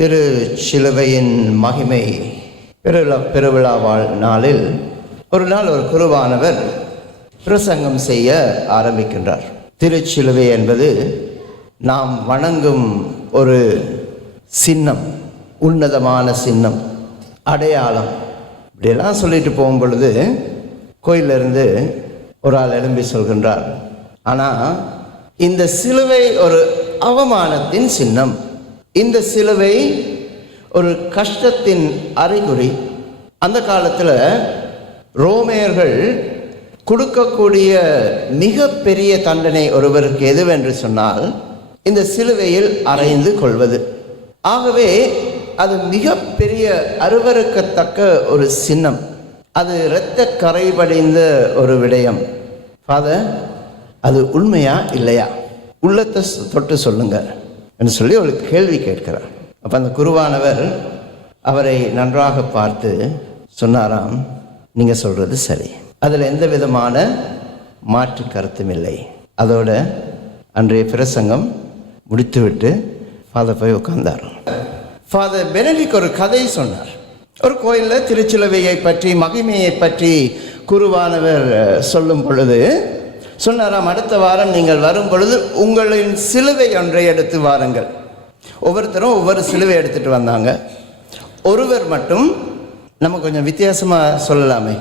திரு சிலுவையின் மகிமை பெருவிழா நாளில் ஒரு நாள் ஒரு குருவானவர் பிரசங்கம் செய்ய ஆரம்பிக்கின்றார். திருச்சிலுவை என்பது நாம் வணங்கும் ஒரு சின்னம், உன்னதமான சின்னம், அடையாளம். இப்படியெல்லாம் சொல்லிட்டு போகும் பொழுது கோயிலிருந்து ஒரு ஆள் எழும்பி சொல்கின்றார், ஆனால் இந்த சிலுவை ஒரு அவமானத்தின் சின்னம், இந்த சிலுவை ஒரு கஷ்டத்தின் அறிகுறி. அந்த காலத்தில் ரோமையர்கள் கொடுக்கக்கூடிய மிகப்பெரிய தண்டனை ஒருவருக்கு எதுவென்று சொன்னால் இந்த சிலுவையில் அறைந்து கொள்வது. ஆகவே அது மிகப்பெரிய அருவருக்கத்தக்க ஒரு சின்னம், அது இரத்த கரைபடிந்த ஒரு விடயம். ஃபாதர், அது உண்மையா இல்லையா, உள்ளத்தை தொட்டு சொல்லுங்க என்று சொல்லி ஒரு கேள்வி கேட்கிறார். அப்போ அந்த குருவானவர் அவரை நன்றாக பார்த்து சொன்னாராம், நீங்கள் சொல்கிறது சரி, அதில் எந்த விதமான மாற்று கருத்தும் இல்லை. அதோட அன்றைய பிரசங்கம் முடித்துவிட்டு ஃபாதர் போய் உட்கார்ந்தார். ஃபாதர் பெனடிக்ட் ஒரு கதை சொன்னார். ஒரு கோயிலில் திருச்சிலுவையை பற்றி, மகிமையை பற்றி குருவானவர் சொல்லும் பொழுது சொன்னாராம், அடுத்த வாரம் நீங்கள் வரும் பொழுது உங்களின் சிலுவை ஒன்றை எடுத்து வாருங்கள். ஒவ்வொருத்தரும் ஒவ்வொரு சிலுவை எடுத்துகிட்டு வந்தாங்க. ஒருவர் மட்டும், நம்ம கொஞ்சம் வித்தியாசமாக சொல்லலாமே,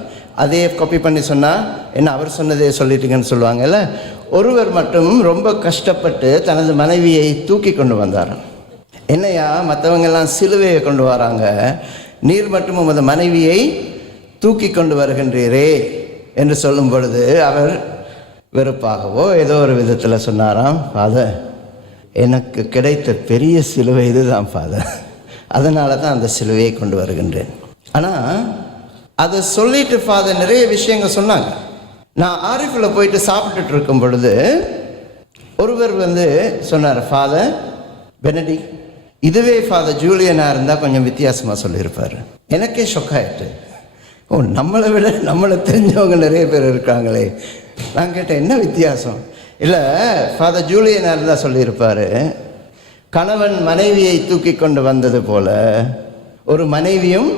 அதே காப்பி பண்ணி சொன்னால் என்ன அவர் சொன்னதே சொல்லிட்டீங்கன்னு சொல்லுவாங்கல்ல, ஒருவர் மட்டும் ரொம்ப கஷ்டப்பட்டு தனது மனைவியை தூக்கி கொண்டு வந்தாராம். என்னையா மற்றவங்கெல்லாம் சிலுவையை கொண்டு வராங்க, நீர் மட்டும் உமது மனைவியை தூக்கி கொண்டு வருகின்றீரே என்று சொல்லும் பொழுது அவர் வெறுப்பாகவோ ஏதோ ஒரு விதத்தில் சொன்னாராம், ஃபாதர், எனக்கு கிடைத்த பெரிய சிலுவை இதுதான் ஃபாதர், அதனால தான் அந்த சிலுவையை கொண்டு வருகின்றேன். ஆனால் அதை சொல்லிட்டு ஃபாதர் நிறைய விஷயங்கள் சொன்னாங்க. நான் ஆரிஃபில் போயிட்டு சாப்பிட்டுட்டு இருக்கும் பொழுது ஒருவர் சொன்னார், ஃபாதர் பெனடிக்ட், இதுவே ஃபாதர் ஜூலியனாக இருந்தால் கொஞ்சம் வித்தியாசமாக சொல்லியிருப்பார். எனக்கே ஷொக்காயிட்டு, ஓ, நம்மளை விட நம்மளை தெரிஞ்சவங்க நிறைய பேர் இருக்காங்களே. நான் கேட்டேன், என்ன வித்தியாசம்? இல்லை, ஃபாதர் ஜூலியனாக இருந்தால் சொல்லியிருப்பார், கணவன் மனைவியை தூக்கி கொண்டு வந்தது போல ஒரு மனைவியும்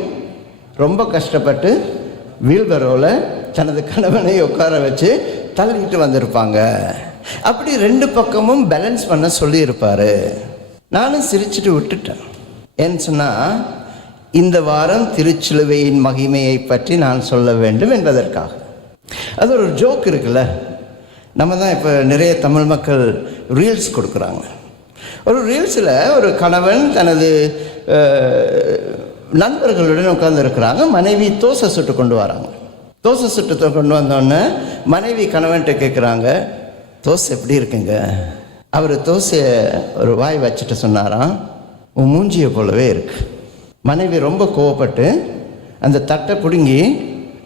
ரொம்ப கஷ்டப்பட்டு வீல்பரோவில் தனது கணவனை உட்கார வச்சு தள்ளிட்டு வந்திருப்பாங்க. அப்படி ரெண்டு பக்கமும் பேலன்ஸ் பண்ண சொல்லியிருப்பார். நானும் சிரிச்சுட்டு விட்டுட்டேன். ஏன்னு சொன்னால், இந்த வாரம் திருச்சிலுவையின் மகிமையை பற்றி நான் சொல்ல வேண்டும் என்பதற்காக. அது ஒரு ஜோக் இருக்குல்ல, நம்ம தான் இப்போ நிறைய தமிழ் மக்கள் ரீல்ஸ் கொடுக்குறாங்க. ஒரு ரீல்ஸில் ஒரு கணவன் தனது நண்பர்களுடன் உட்கார்ந்து இருக்கிறாங்க. மனைவி தோசை சுட்டு கொண்டு வராங்க. தோசை சுட்டு கொண்டு வந்தோடனே மனைவி கணவன்கிட்ட கேட்குறாங்க, தோசை எப்படி இருக்குங்க? அவர் தோசையை ஒரு வாய் வச்சுட்டு சொன்னாராம், உன் மூஞ்சியை போலவே இருக்கு. மனைவி ரொம்ப கோவப்பட்டு அந்த தட்டை பிடுங்கி,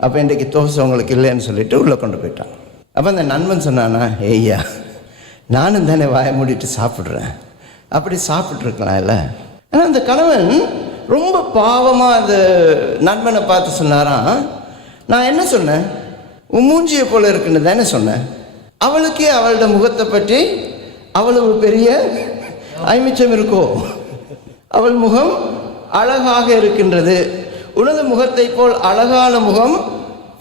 அப்போ இன்றைக்கு தோசை உங்களுக்கு இல்லைன்னு சொல்லிட்டு உள்ளே கொண்டு போயிட்டான். அப்போ அந்த நண்பன் சொன்னானா, ஏய்யா, நானும் தானே வாயை மூடிட்டு சாப்பிட்றேன், அப்படி சாப்பிட்ருக்கலாம் இல்லை. ஆனால் அந்த கணவன் ரொம்ப பாவமாக அந்த நண்பனை பார்த்து சொன்னாராம், நான் என்ன சொன்னேன், உன் மூஞ்சியை போல இருக்குன்னு தானே சொன்னேன். அவளுக்கே அவளோட முகத்தை பற்றி அவ்வளவு பெரிய ஐமிச்சம் இருக்கோ? அவள் முகம் அழகாக இருக்கின்றது, உனது முகத்தை போல் அழகான முகம்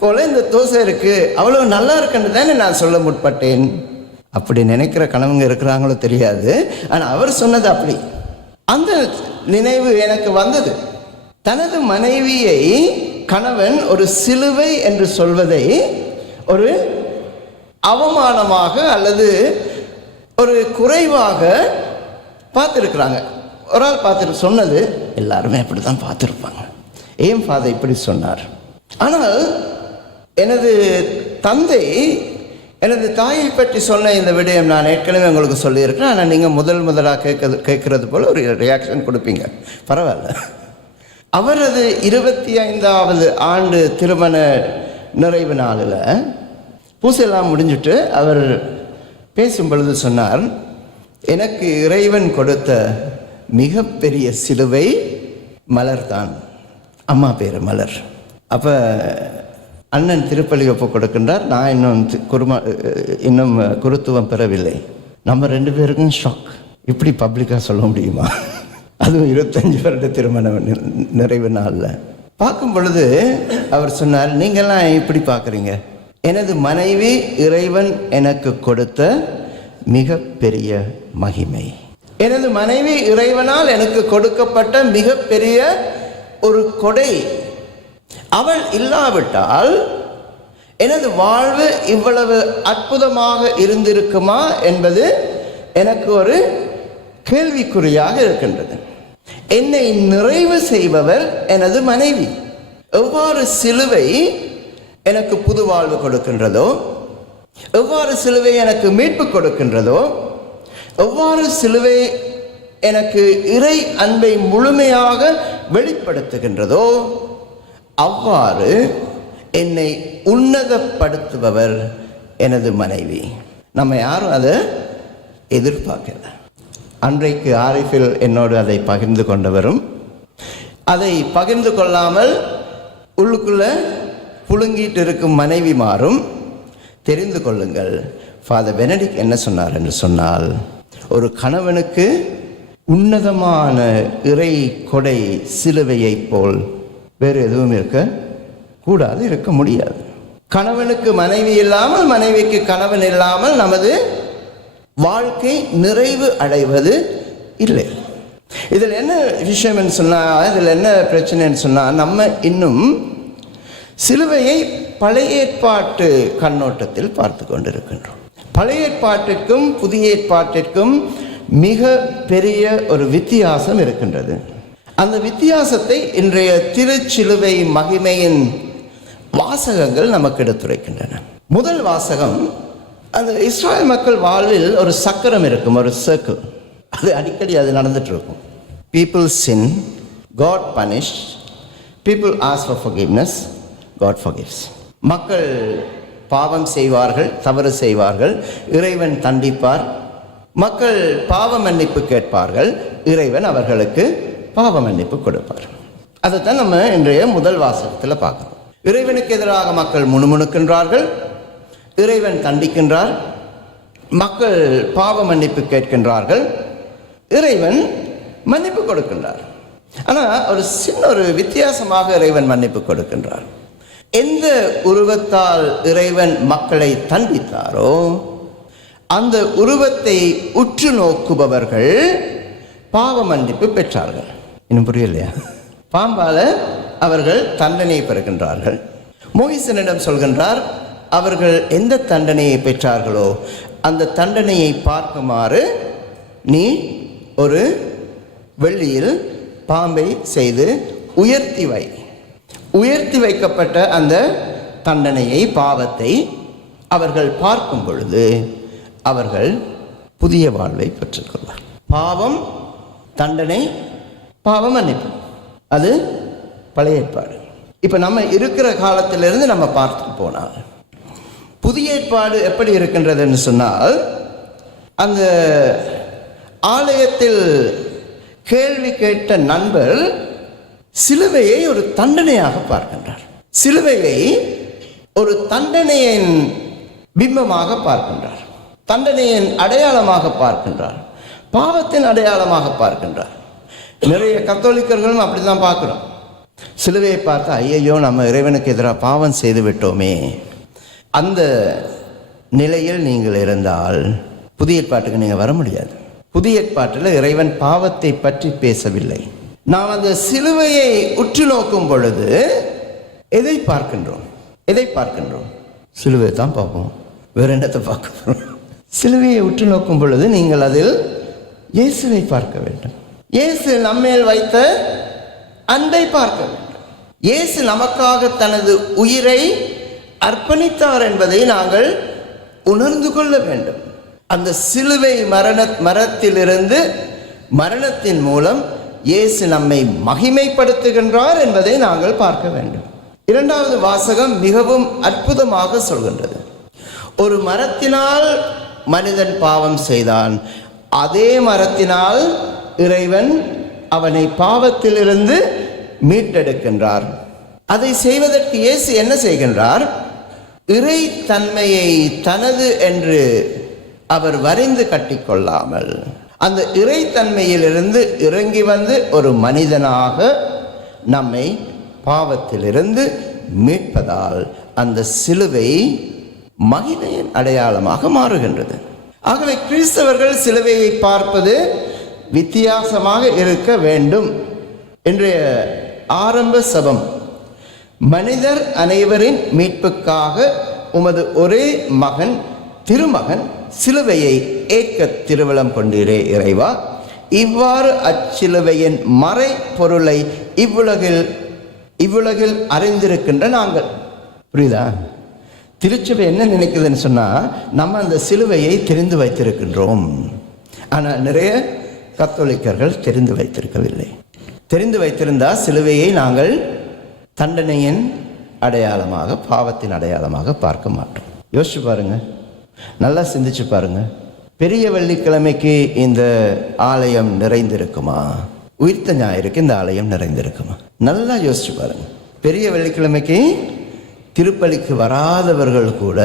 போல இந்த தோசை இருக்குது, அவ்வளோ நல்லா இருக்குன்னு தானே நான் சொல்ல முற்பட்டேன். அப்படி நினைக்கிற கணவங்க இருக்கிறாங்களோ தெரியாது, ஆனால் அவர் சொன்னது அப்படி. அந்த நினைவு எனக்கு வந்தது. தனது மனைவியை கணவன் ஒரு சிலுவை என்று சொல்வதை ஒரு அவமானமாக அல்லது ஒரு குறைவாக பார்த்துருக்குறாங்க. ஒரு ஆள் பார்த்துட்டு சொன்னது எல்லாருமே அப்படி தான் பார்த்துருப்பாங்க. ஏன் ஃபாதர் இப்படி சொன்னார்? ஆனால் எனது தந்தை எனது தாயை பற்றி சொன்ன இந்த விடயம் நான் ஏற்கனவே உங்களுக்கு சொல்லியிருக்கேன். ஆனால் நீங்கள் முதலாக கேட்கறது போல் ஒரு ரியாக்ஷன் கொடுப்பீங்க, பரவாயில்ல. அவரது 25வது ஆண்டு திருமண நிறைவு நாளில் பூசையெல்லாம் முடிஞ்சுட்டு அவர் பேசும் பொழுது சொன்னார், எனக்கு இறைவன் கொடுத்த மிகப்பெரிய சிலுவை மலர் தான். அம்மா பேர் மலர். அப்போ அண்ணன் திருப்பலி ஒப்பு கொடுக்கின்றார். நான் இன்னும் குருத்துவம் பெறவில்லை. நம்ம ரெண்டு பேருக்கும் ஷாக். இப்படி பப்ளிக்காக சொல்ல முடியுமா? அதுவும் 25 வருட திருமண நிறைவு நாளில் பார்க்கும் பொழுது அவர் சொன்னார், நீங்கள்லாம் இப்படி பார்க்குறீங்க, எனது மனைவி இறைவன் எனக்கு கொடுத்த மிக பெரிய மகிமை. எனது மனைவி இறைவனால் எனக்கு கொடுக்கப்பட்ட மிக பெரிய ஒரு கொடை. அவள் இல்லாவிட்டால் எனது வாழ்வு இவ்வளவு அற்புதமாக இருந்திருக்குமா என்பது எனக்கு ஒரு கேள்விக்குறியாக இருக்கின்றது. என்னை நிறைவு செய்பவர் எனது மனைவி. எவ்வாறு சிலுவை எனக்கு புது வாழ்வு கொடுக்கின்றதோ, எவ்வாறு சிலுவை எனக்கு மீட்பு கொடுக்கின்றதோ, எவ்வாறு சிலுவை எனக்கு இறை அன்பை முழுமையாக வெளிப்படுத்துகின்றதோ, அவ்வாறு என்னை உன்னதப்படுத்துபவர் எனது மனைவி. நம்ம யாரும் அதை எதிர்பார்க்கல. அன்றைக்கு ஆரிஃபில் என்னோடு அதை பகிர்ந்து கொண்டவரும், அதை பகிர்ந்து கொள்ளாமல் உள்ளுக்குள்ள புழுங்கிட்டு இருக்கும் மனைவிமாரும் தெரிந்து கொள்ளுங்கள், ஃபாதர் பெனடிக்ட் என்ன சொன்னார் என்று சொன்னால், ஒரு கணவனுக்கு உன்னதமான இறை கொடை சிலுவையைப் போல் வேறு எதுவும் இருக்க கூடாது, இருக்க முடியாது. கணவனுக்கு மனைவி இல்லாமல், மனைவிக்கு கணவன் இல்லாமல் நமது வாழ்க்கை நிறைவு அடைவது இல்லை. இதில் என்ன விஷயம் என்று சொன்னால், இதில் என்ன பிரச்சனைன்னு சொன்னால், நம்ம இன்னும் சிலுவையை பழைய ஏற்பாட்டு கண்ணோட்டத்தில் பார்த்து கொண்டிருக்கின்றோம். பழைய ஏற்பாட்டிற்கும் புதிய ஏற்பாட்டிற்கும் மிக பெரிய ஒரு வித்தியாசம் இருக்கின்றது. அந்த வித்தியாசத்தை இன்றைய திருச்சிலுவை மகிமையின் வாசகங்கள் நமக்கு எடுத்துரைக்கின்றன. முதல் வாசகம், அந்த இஸ்ராயல் மக்கள் வாழ்வில் ஒரு சக்கரம் இருக்கும், ஒரு சர்க்கிள். அது அடிக்கடி அது நடந்துட்டு இருக்கும். People sin, God punish. People ask for forgiveness, God forgives. மக்கள் பாவம் செய்வார்கள், தவறு செய்வார்கள், இறைவன் தண்டிப்பார். மக்கள் பாவ மன்னிப்பு கேட்பார்கள், இறைவன் அவர்களுக்கு பாவ மன்னிப்பு கொடுப்பார். அதைத்தான் நம்ம இன்றைய முதல் வாசகத்தில் பார்க்குறோம். இறைவனுக்கு எதிராக மக்கள் முணுமுணுக்கின்றார்கள், இறைவன் தண்டிக்கின்றார். மக்கள் பாவ மன்னிப்பு கேட்கின்றார்கள், இறைவன் மன்னிப்பு கொடுக்கின்றார். ஆனால் ஒரு வித்தியாசமாக இறைவன் மன்னிப்பு கொடுக்கின்றார். எந்த உருவத்தால் இறைவன் மக்களை தண்டித்தாரோ அந்த உருவத்தை உற்று நோக்குபவர்கள் பாவ மன்னிப்பு பெற்றார்கள். இன்னும் புரியலையா? பாம்பால அவர்கள் தண்டனையை பெறுகின்றார்கள். மோயிசனிடம் சொல்கின்றார், அவர்கள் எந்த தண்டனையை பெற்றார்களோ அந்த தண்டனையை பார்க்குமாறு நீ ஒரு வெள்ளியில் பாம்பை செய்து உயர்த்தி வை. உயர்த்தி வைக்கப்பட்ட அந்த தண்டனையை, பாவத்தை அவர்கள் பார்க்கும் பொழுது அவர்கள் புதிய வாழ்வை பெற்றுக்கொள்வார். பாவம், தண்டனை, பாவம் மன்னிப்பு, அது பழைய ஏற்பாடு. இப்போ நம்ம இருக்கிற காலத்திலிருந்து நம்ம பார்த்து போனால் புதிய ஏற்பாடு எப்படி இருக்கின்றதுன்னு சொன்னால், அந்த ஆலயத்தில் கேள்வி கேட்ட நண்பர் சிலுவையை ஒரு தண்டனையாக பார்க்கின்றார். சிலுவையை ஒரு தண்டனையின் பிம்பமாக பார்க்கின்றார், தண்டனையின் அடையாளமாக பார்க்கின்றார், பாவத்தின் அடையாளமாக பார்க்கின்றார். நிறைய கத்தோலிக்கர்களும் அப்படி தான் பார்க்குறோம். சிலுவையை பார்த்தா ஐயையோ நம்ம இறைவனுக்கு எதிராக பாவம் செய்து விட்டோமே. அந்த நிலையில் நீங்கள் இருந்தால் புதிய ஏற்பாட்டுக்கு நீங்கள் வர முடியாது. புதிய ஏற்பாட்டில் இறைவன் பாவத்தை பற்றி பேசவில்லை. நாம் அந்த சிலுவையை உற்று நோக்கும் பொழுது எதை பார்க்கின்றோம்? எதை பார்க்கின்றோம்? சிலுவை தான் பார்ப்போம், வேற என்னத்தை பார்க்கிறோம்? சிலுவையை உற்று நோக்கும் பொழுது நீங்கள் அதில் இயேசுவை பார்க்க வேண்டும். இயேசு நம்மேல் வைத்த அன்பை பார்க்க வேண்டும். இயேசு நமக்காக தனது உயிரை அர்ப்பணித்தார் என்பதை நாங்கள் உணர்ந்து கொள்ள வேண்டும். அந்த சிலுவை மரத்திலிருந்து மரணத்தின் மூலம் இயேசு நம்மை மகிமைப்படுத்துகின்றார் என்பதை நாங்கள் பார்க்க வேண்டும். இரண்டாவது வாசகம் மிகவும் அற்புதமாக சொல்கின்றது. ஒரு மரத்தினால் மனிதன் பாவம் செய்தான், அதே மரத்தினால் இறைவன் அவனை பாவத்திலிருந்து மீட்டெடுக்கின்றார். அதை செய்வதற்கு இயேசு என்ன செய்கின்றார்? இறை தன்மையை தனது என்று அவர் வரைந்து கட்டிக்கொள்ளாமல், அந்த இறைத்தன்மையிலிருந்து இறங்கி வந்து ஒரு மனிதனாக நம்மை பாவத்திலிருந்து மீட்பதால் அந்த சிலுவை மகிமையின் அடையாளமாக மாறுகின்றது. ஆகவே கிறிஸ்தவர்கள் சிலுவையை பார்ப்பது வித்தியாசமாக இருக்க வேண்டும். இன்றைய ஆரம்ப சபம், மனிதர் அனைவரின் மீட்புக்காக உமது ஒரே மகன் திருமகன் சிலுவையை ஏற்க திருவலம் கொண்டீரே இறைவா, இவ்வாறு அச்சிலுவையின் மறை பொருளை இவ்வுலகில் அறிந்திருக்கின்ற நாங்கள். புரியுதா? திருச்சபை என்ன நினைக்குதுன்னு சொன்னால், நம்ம அந்த சிலுவையை தெரிந்து வைத்திருக்கின்றோம். ஆனால் நிறைய கத்தோலிக்கர்கள் தெரிந்து வைத்திருக்கவில்லை. தெரிந்து வைத்திருந்தால் சிலுவையை நாங்கள் தண்டனையின் அடையாளமாக, பாவத்தின் அடையாளமாக பார்க்க மாட்டோம். யோசிச்சு பாருங்க, நல்லா சிந்திச்சு பாருங்க. பெரிய வெள்ளிக்கிழமைக்கு இந்த ஆலயம் நிறைந்திருக்குமா? உயிர்த்த ஞாயிறுக்கு இந்த ஆலயம் நிறைந்திருக்குமா? நல்லா யோசிச்சு பாருங்க. பெரிய வெள்ளிக்கிழமைக்கு திருப்பலிக்கு வராதவர்கள் கூட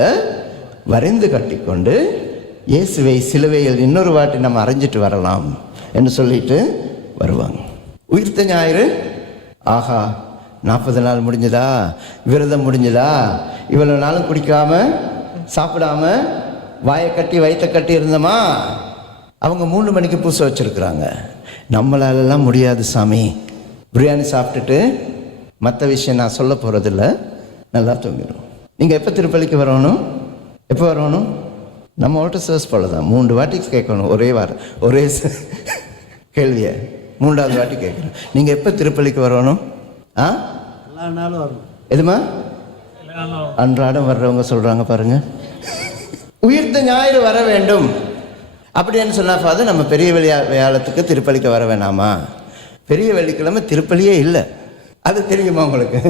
வரைந்து கட்டிக்கொண்டு இயேசுவை சிலுவையில் இன்னொரு வாட்டி நம்ம அரைஞ்சிட்டு வரலாம் என்று சொல்லிட்டு வருவாங்க. உயிர்த்த ஞாயிறு, ஆஹா 40 நாள் முடிஞ்சதா, விரதம் முடிஞ்சதா, இவ்வளவு நாளும் குடிக்காம சாப்பிடாம வாயை கட்டி வயிற்ற கட்டி இருந்தோமா, அவங்க 3 மணிக்கு பூசை வச்சிருக்கிறாங்க. நம்மளாலெல்லாம் முடியாது சாமி. பிரியாணி சாப்பிட்டுட்டு மற்ற விஷயம் நான் சொல்ல போகிறதில்ல, நல்லா தூங்கிடும். நீங்கள் எப்போ திருப்பலிக்கு வரணும்? எப்போ வரணும்? நம்ம ஓட்ட சர்ஸ் போல தான் 3 வாட்டி கேட்கணும். ஒரே கேள்வியை 3வது வாட்டி கேட்கணும். நீங்கள் எப்போ திருப்பலிக்கு வரணும்? எல்லா நாளும் வரணும். எதுமா? அன்றாடம் வர்றவங்க சொல்கிறாங்க பாருங்க, உயிர்த்த ஞாயிறு வர வேண்டும் அப்படின்னு சொன்னால் ஃபாதர், நம்ம பெரிய வியாழத்துக்கு திருப்பலிக்க வர வேணாமா? பெரிய வெள்ளிக்கிழமை திருப்பலியே இல்லை, அது தெரியுமா உங்களுக்கு?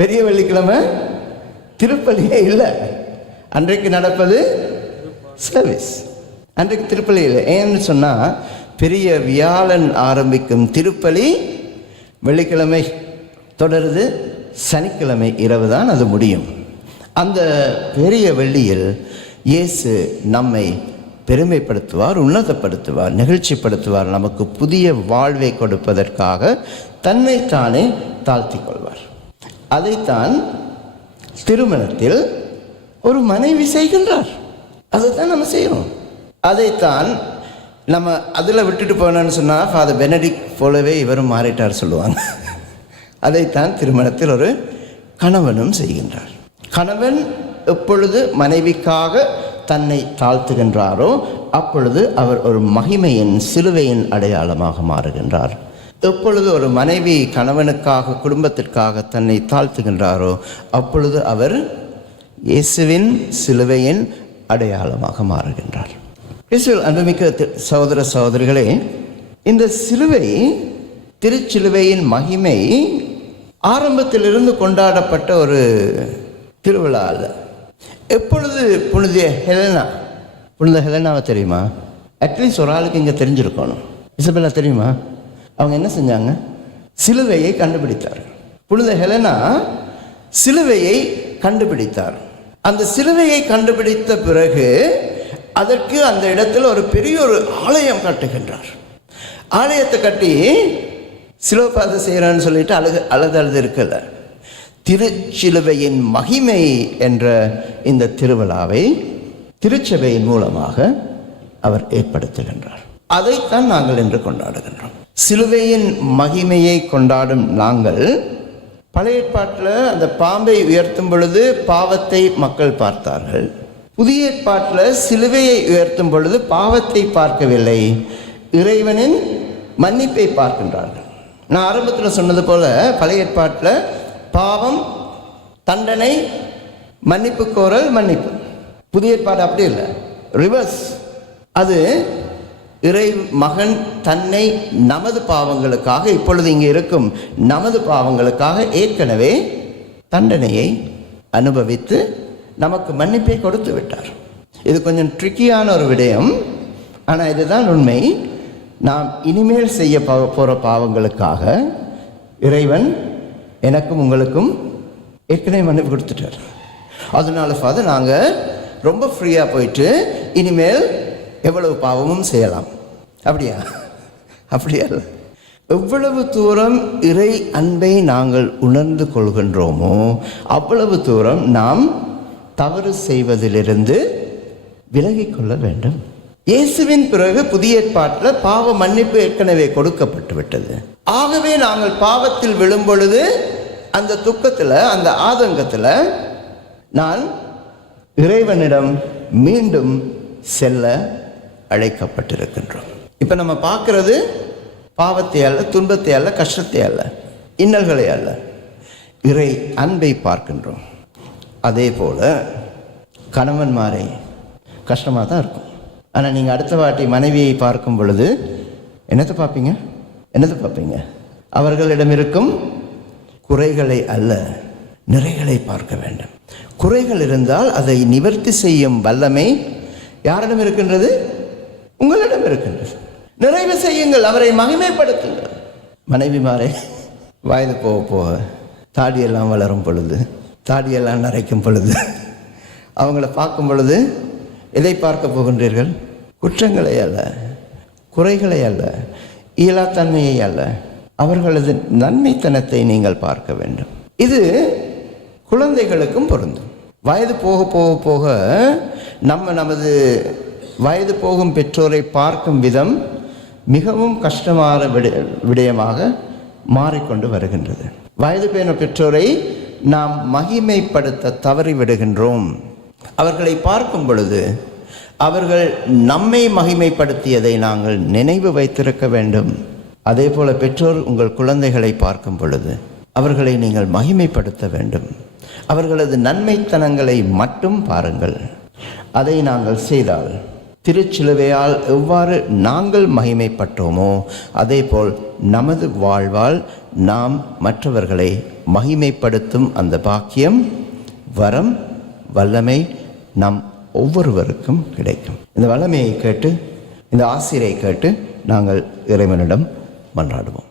பெரிய வெள்ளிக்கிழமை திருப்பலியே இல்லை. அன்றைக்கு நடப்பது சர்வீஸ், அன்றைக்கு திருப்பலி இல்லை. ஏன்னு சொன்னால், பெரிய வியாழன் ஆரம்பிக்கும் திருப்பலி வெள்ளிக்கிழமை தொடருது, சனிக்கிழமை இரவு தான் அது முடியும். அந்த பெரிய வெள்ளியில் இயேசு நம்மை பெருமைப்படுத்துவார், உன்னதப்படுத்துவார், நிகழ்ச்சிப்படுத்துவார். நமக்கு புதிய வாழ்வை கொடுப்பதற்காக தன்னைத்தானே தாழ்த்தி கொள்வார். அதைத்தான் திருமணத்தில் ஒரு மனைவி செய்கின்றார். அதைத்தான் நம்ம செய்யணும். அதைத்தான் நம்ம அதில் விட்டுட்டு போனோன்னு சொன்னால் ஃபாதர் பெனடிக்ட் போலவே இவரும் மாறிட்டார் சொல்லுவாங்க. அதைத்தான் திருமணத்தில் ஒரு கணவனும் செய்கின்றார். கணவன் எப்பொழுது மனைவிக்காக தன்னை தாழ்த்துகின்றாரோ அப்பொழுது அவர் ஒரு மகிமையின் சிலுவையின் அடையாளமாக மாறுகின்றார். எப்பொழுது ஒரு மனைவி கணவனுக்காக, குடும்பத்திற்காக தன்னை தாழ்த்துகின்றாரோ அப்பொழுது அவர் இயேசுவின் சிலுவையின் அடையாளமாக மாறுகின்றார். இயேசுவில் அன்புமிக்க சகோதர சகோதரிகளே, இந்த சிலுவை, திருச்சிலுவையின் மகிமை ஆரம்பத்திலிருந்து கொண்டாடப்பட்ட ஒரு திருவிழா அல்ல. எப்பொழுது புனித ஹெலனாவை தெரியுமா? அட்லீஸ்ட் ஒரு ஆளுக்கு இங்கே தெரிஞ்சிருக்கணும். இசபெல்லா தெரியுமா? அவங்க என்ன செஞ்சாங்க? சிலுவையை கண்டுபிடித்தார். புனித ஹெலனா சிலுவையை கண்டுபிடித்தார். அந்த சிலுவையை கண்டுபிடித்த பிறகு அதற்கு அந்த இடத்துல ஒரு பெரிய ஒரு ஆலயம் கட்டுகின்றார். ஆலயத்தை கட்டி சிலுவைப்பாதை செய்கிறான்னு சொல்லிட்டு அழுது இருக்கல. திருச்சிலுவையின் மகிமை என்ற இந்த திருவிழாவை திருச்சபையின் மூலமாக அவர் ஏற்படுத்துகின்றார். அதைத்தான் நாங்கள் இன்று கொண்டாடுகின்றோம். சிலுவையின் மகிமையை கொண்டாடும் நாங்கள், பழைய ஏற்பாட்டில் அந்த பாம்பை உயர்த்தும் பொழுது பாவத்தை மக்கள் பார்த்தார்கள். புதிய ஏற்பாட்டில் சிலுவையை உயர்த்தும் பொழுது பாவத்தை பார்க்கவில்லை, இறைவனின் மன்னிப்பை பார்க்கின்றார்கள். நான் ஆரம்பத்தில் சொன்னது போல, பழைய ஏற்பாட்டில் பாவம், தண்டனை, மன்னிப்பு கோரல், மன்னிப்பு. புதிய ஏற்பாடு அப்படி இல்லை, ரிவர்ஸ். அது இறை மகன் தன்னை நமது பாவங்களுக்காக, இப்பொழுது இங்கே இருக்கும் நமது பாவங்களுக்காக ஏற்கனவே தண்டனையை அனுபவித்து நமக்கு மன்னிப்பை கொடுத்து விட்டார். இது கொஞ்சம் ட்ரிக்கியான ஒரு விடயம், ஆனால் இதுதான் உண்மை. நாம் இனிமேல் செய்ய போகிற பாவங்களுக்காக இறைவன் எனக்கும் உங்களுக்கும் ஏற்கனவே மன்னிப்பு கொடுத்துட்டார். அதனால ஃபாதர், நாங்கள் ரொம்ப ஃப்ரீயாக போயிட்டு இனிமேல் எவ்வளவு பாவமும் செய்யலாம். அப்படியா? அப்படியா? எவ்வளவு தூரம் இறை அன்பை நாங்கள் உணர்ந்து கொள்கின்றோமோ அவ்வளவு தூரம் நாம் தவறு செய்வதிலிருந்து விலகிக் கொள்ள வேண்டும். இயேசுவின் பிறகு புதிய ஏற்பாட்டில் பாவ மன்னிப்பு ஏற்கனவே கொடுக்கப்பட்டு விட்டது. ஆகவே நாங்கள் பாவத்தில் விழும் பொழுது அந்த துக்கத்தில், அந்த ஆதங்கத்தில் நான் இறைவனிடம் மீண்டும் செல்ல அழைக்கப்பட்டிருக்கின்றோம். இப்போ நம்ம பார்க்கறது பாவத்தை அல்ல, துன்பத்தை அல்ல, கஷ்டத்தை அல்ல, இன்னல்களை அல்ல, இறை அன்பை பார்க்கின்றோம். அதே போல் கணவன்மாரை கஷ்டமாக தான் இருக்கும். ஆனால் நீங்கள் அடுத்த வாட்டி மனைவியை பார்க்கும் பொழுது என்னத்தை பார்ப்பீங்க? அவர்களிடம் இருக்கும் குறைகளை அல்ல, நிறைகளை பார்க்க வேண்டும். குறைகள் இருந்தால் அதை நிவர்த்தி செய்யும் வல்லமை யாரிடம் இருக்கின்றது? உங்களிடம் இருக்கின்றது. நிறைவு செய்யுங்கள், அவரை மகிமைப்படுத்துங்கள். மனைவிமாரை வயது போக போக தாடியெல்லாம் வளரும் பொழுது, தாடியெல்லாம் நரைக்கும் பொழுது, அவங்கள பார்க்கும் பொழுது எதை பார்க்க போகின்றீர்கள்? குற்றங்களை அல்ல, குறைகளை அல்ல, இயலாத்தன்மையை அல்ல, அவர்களது நன்மைத்தனத்தை நீங்கள் பார்க்க வேண்டும். இது குழந்தைகளுக்கும் பொருந்தும். வயது போக போக போக நமது வயது போகும் பெற்றோரை பார்க்கும் விதம் மிகவும் கஷ்டமான விடயமாக மாறிக்கொண்டு வருகின்றது. வயது போன பெற்றோரை நாம் மகிமைப்படுத்த தவறிவிடுகின்றோம். அவர்களை பார்க்கும் பொழுது அவர்கள் நம்மை மகிமைப்படுத்தியதை நாங்கள் நினைவு வைத்திருக்க வேண்டும். அதே போல பெற்றோர் உங்கள் குழந்தைகளை பார்க்கும் பொழுது அவர்களை நீங்கள் மகிமைப்படுத்த வேண்டும். அவர்களது நன்மைத்தனங்களை மட்டும் பாருங்கள். அதை நாங்கள் செய்தால் திருச்சிலுவையால் எவ்வாறு நாங்கள் மகிமைப்பட்டோமோ அதேபோல் நமது வாழ்வால் நாம் மற்றவர்களை மகிமைப்படுத்தும் அந்த பாக்கியம், வரம், வல்லமை நம் ஒவ்வொருவருக்கும் கிடைக்கும். இந்த வல்லமையை கேட்டு, இந்த ஆசிரை கேட்டு நாங்கள் இறைவனிடம் மன்றாடுவோம்.